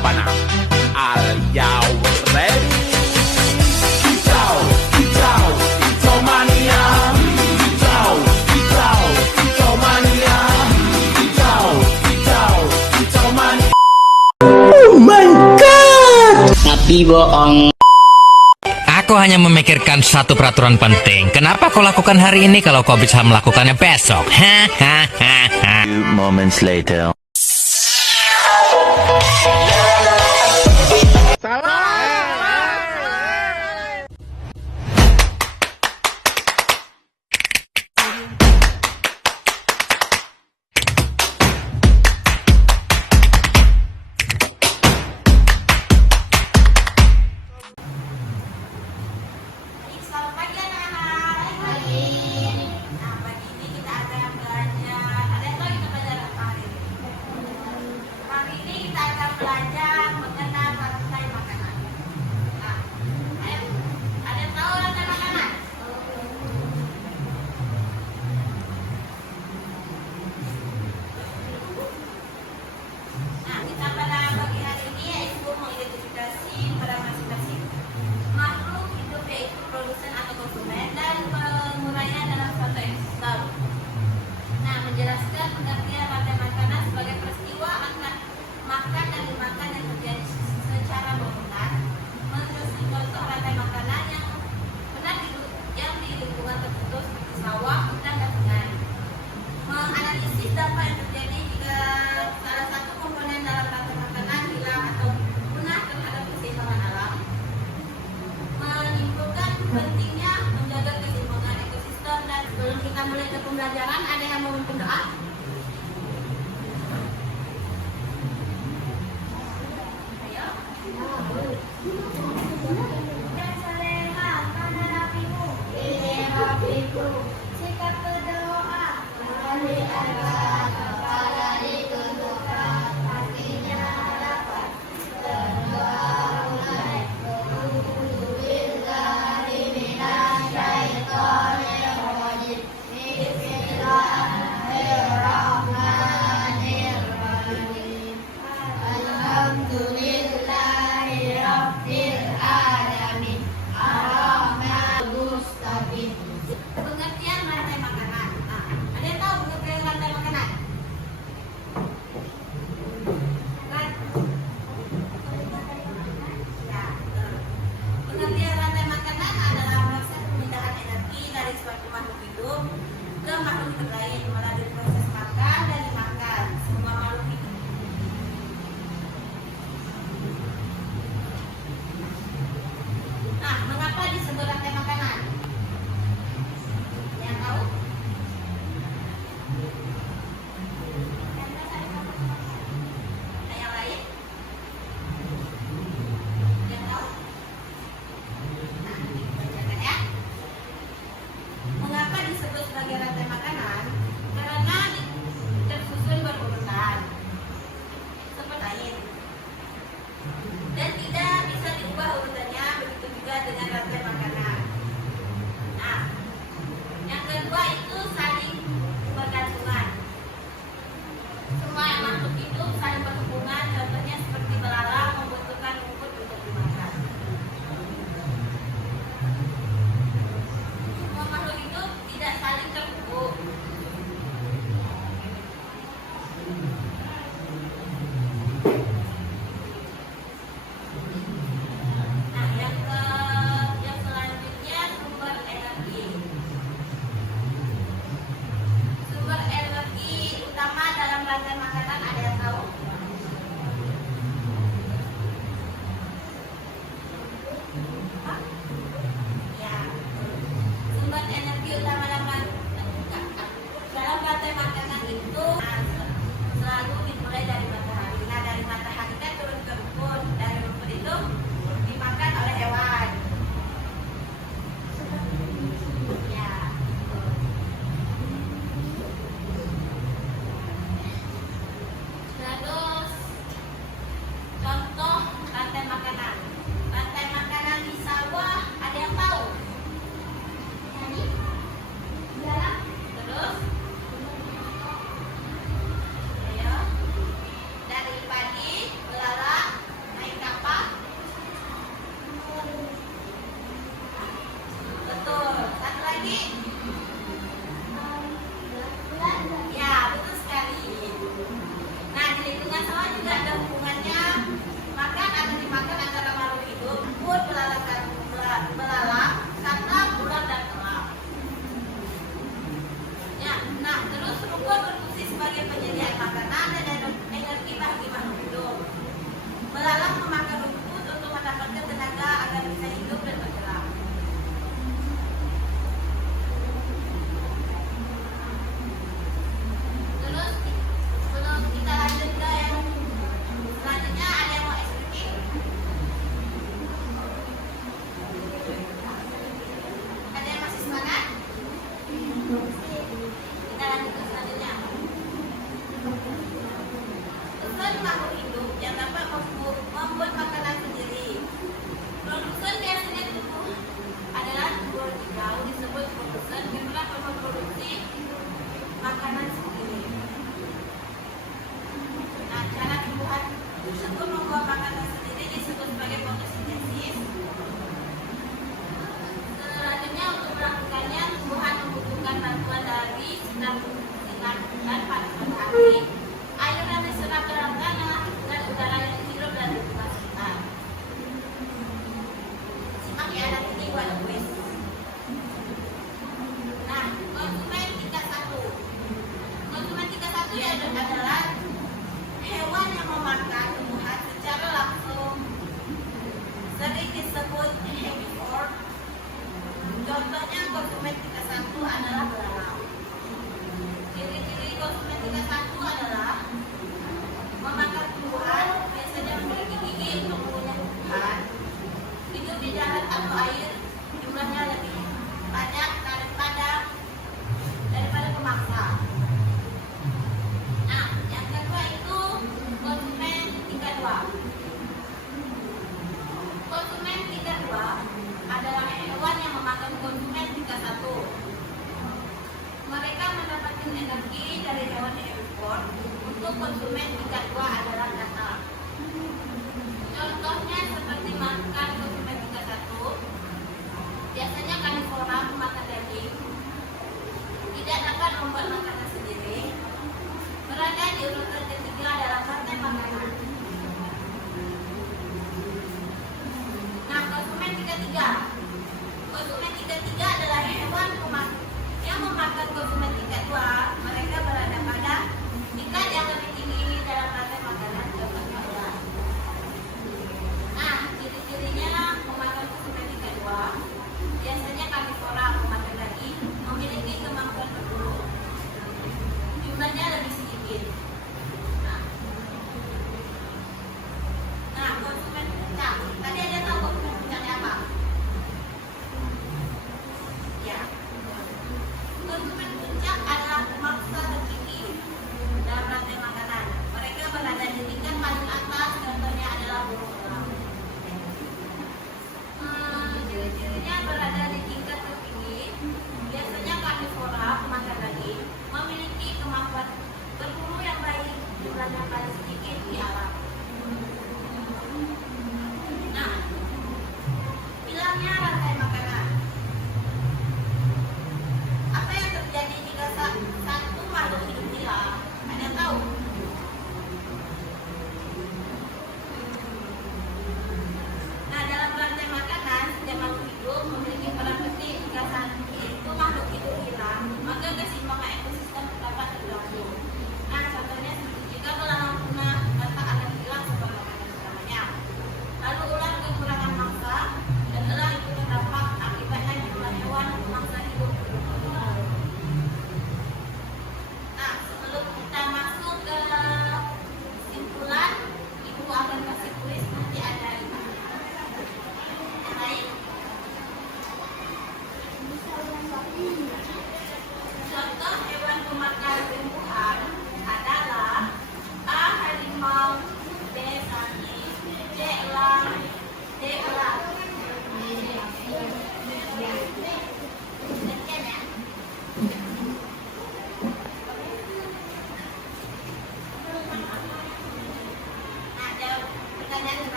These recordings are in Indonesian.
sabana. Are you ready? Kicau, kicau, kicau mania. Kicau, kicau, kicau mania. Kicau, kicau, kicau mania. Oh my god. Tapi bohong. Aku hanya memikirkan satu peraturan penting. Kenapa kau lakukan hari ini kalau kau bisa melakukannya besok? Hahaha. Few moments later. Selamat pagi anak-anak. Pagi. Nah, pagi ini kita akan belajar. Ada yang tahu kita belajar apa hari ini? Hari ini kita akan belajar mengenal rantai makanan. Nah, ayo. Ada yang tahu rantai makanan? Nah, kita pada pagi hari ini yaitu mengidentifikasi pada masing-masing makhluk hidup, yaitu produsen atau konsumen, dan penguraian dalam suatu ekosistem. Nah, menjelaskan pengertian rantai makanan sebagai peristiwa makan dan dimakan yang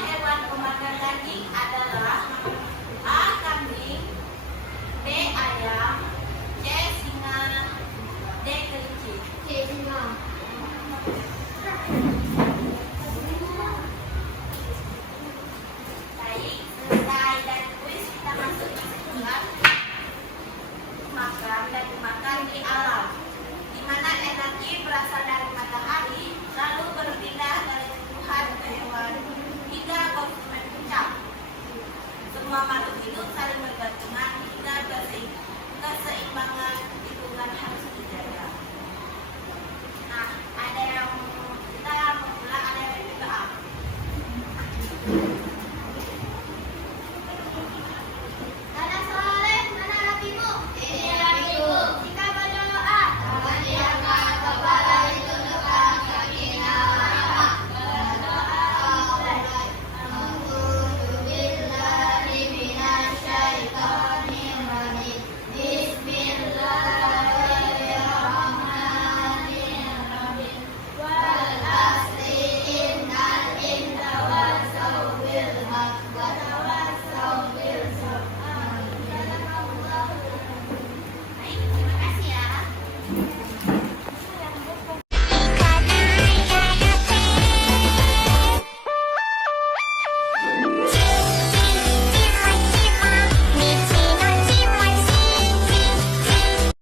hewan pemakan daging adalah A. Kambing, B. Ayam, C. Singa, D. Kelinci. C. Singa.